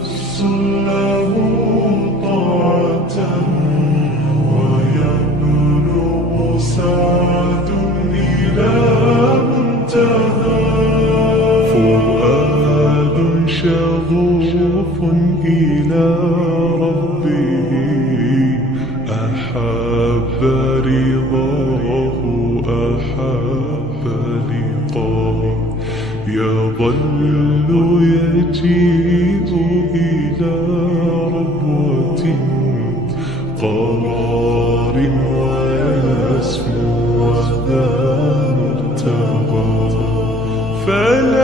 نفس له طاعة ويبلغ سعد إلى منتهى فؤاد شغوف إلى ربه أحب رضاه أحب لقاه يظل يجيء إلى ربوة قرار ويسمو ذا